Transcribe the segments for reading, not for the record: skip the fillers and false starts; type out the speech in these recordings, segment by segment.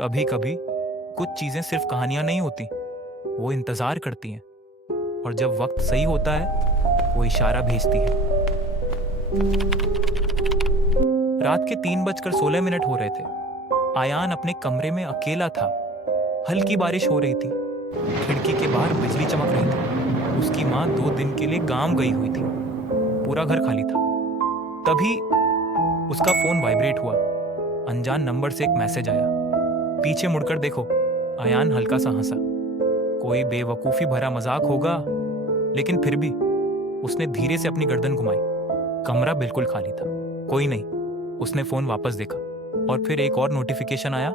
कभी कभी कुछ चीजें सिर्फ कहानियां नहीं होती, वो इंतजार करती हैं। और जब वक्त सही होता है वो इशारा भेजती है। रात के 3:16 हो रहे थे। आयान अपने कमरे में अकेला था। हल्की बारिश हो रही थी। खिड़की के बाहर बिजली चमक रही थी। उसकी माँ 2 दिन के लिए गांव गई हुई थी। पूरा घर खाली था। तभी उसका फोन वाइब्रेट हुआ। अनजान नंबर से एक मैसेज आया। पीछे मुड़कर देखो। आयान हल्का सा हंसा। कोई बेवकूफी भरा मजाक होगा, लेकिन फिर भी उसने धीरे से अपनी गर्दन घुमाई। कमरा बिल्कुल खाली था, कोई नहीं। उसने फोन वापस देखा और फिर एक और नोटिफिकेशन आया।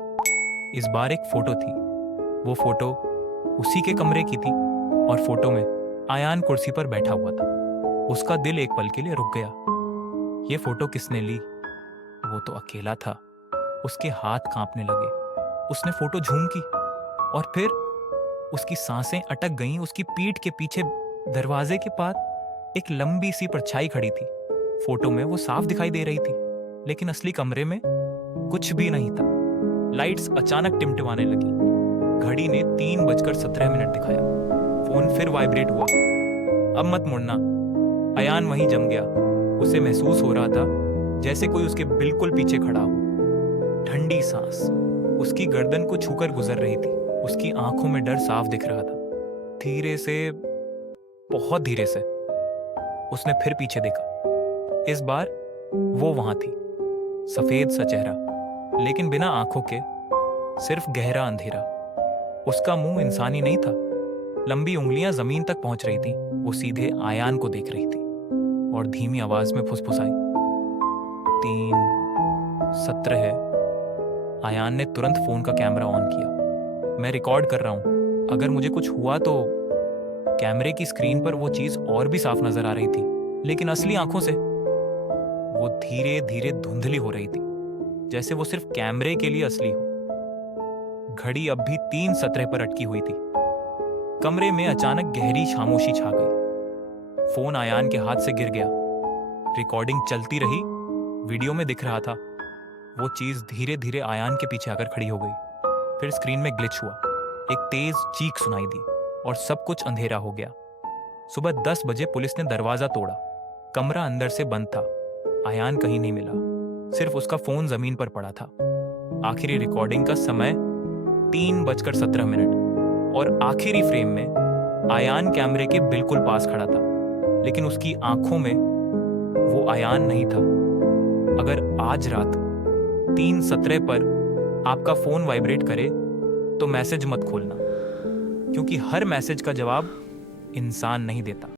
इस बार एक फोटो थी। वो फोटो उसी के कमरे की थी और फोटो में आयान कुर्सी पर बैठा हुआ था। उसका दिल एक पल के लिए रुक गया। ये फोटो किसने ली? वो तो अकेला था। उसके हाथ कांपने लगे। उसने फोटो झूम की और फिर उसकी सांसें अटक गईं। उसकी पीठ के पीछे दरवाजे के पास एक लंबी सी परछाई खड़ी थी। फोटो में वो साफ दिखाई दे रही थी, लेकिन असली कमरे में कुछ भी नहीं था। लाइट्स अचानक टिमटिमाने लगी। घड़ी ने 3:17 दिखाया। फोन फिर वाइब्रेट हुआ। अब मत मुड़ना। अयान वहीं जम गया। उसे महसूस हो रहा था जैसे कोई उसके बिल्कुल पीछे खड़ा हो। ठंडी सांस उसकी गर्दन को छूकर गुजर रही थी। उसकी आंखों में डर साफ दिख रहा था। धीरे से, बहुत धीरे से उसने फिर पीछे देखा। इस बार वो वहां थी। सफेद सा चेहरा, लेकिन बिना आंखों के, सिर्फ गहरा अंधेरा। उसका मुंह इंसानी नहीं था। लंबी उंगलियां जमीन तक पहुंच रही थी। वो सीधे आयान को देख रही थी और धीमी आवाज में फुसफुसाई, 3:17 है। आयान ने तुरंत फोन का कैमरा ऑन किया। मैं रिकॉर्ड कर रहा हूं, अगर मुझे कुछ हुआ तो। कैमरे की स्क्रीन पर वो चीज और भी साफ नजर आ रही थी, लेकिन असली आंखों से वो धीरे धीरे धुंधली हो रही थी, जैसे वो सिर्फ कैमरे के लिए असली हो। घड़ी अब भी 3:17 पर अटकी हुई थी। कमरे में अचानक गहरी खामोशी छा गई। फोन आयान के हाथ से गिर गया। रिकॉर्डिंग चलती रही। वीडियो में दिख रहा था वो चीज धीरे धीरे आयान के पीछे आकर खड़ी हो गई। फिर स्क्रीन में ग्लिच हुआ। एक तेज चीख सुनाई दी और सब कुछ अंधेरा हो गया। सुबह 10 बजे पुलिस ने दरवाजा तोड़ा। कमरा अंदर से बंद था। आयान कहीं नहीं मिला। सिर्फ उसका फोन जमीन पर पड़ा था। आखिरी रिकॉर्डिंग का समय 3:17 और आखिरी फ्रेम में आयान कैमरे के बिल्कुल पास खड़ा था, लेकिन उसकी आंखों में वो आयान नहीं था। अगर आज रात 3:17 पर आपका फोन वाइब्रेट करे तो मैसेज मत खोलना, क्योंकि हर मैसेज का जवाब इंसान नहीं देता।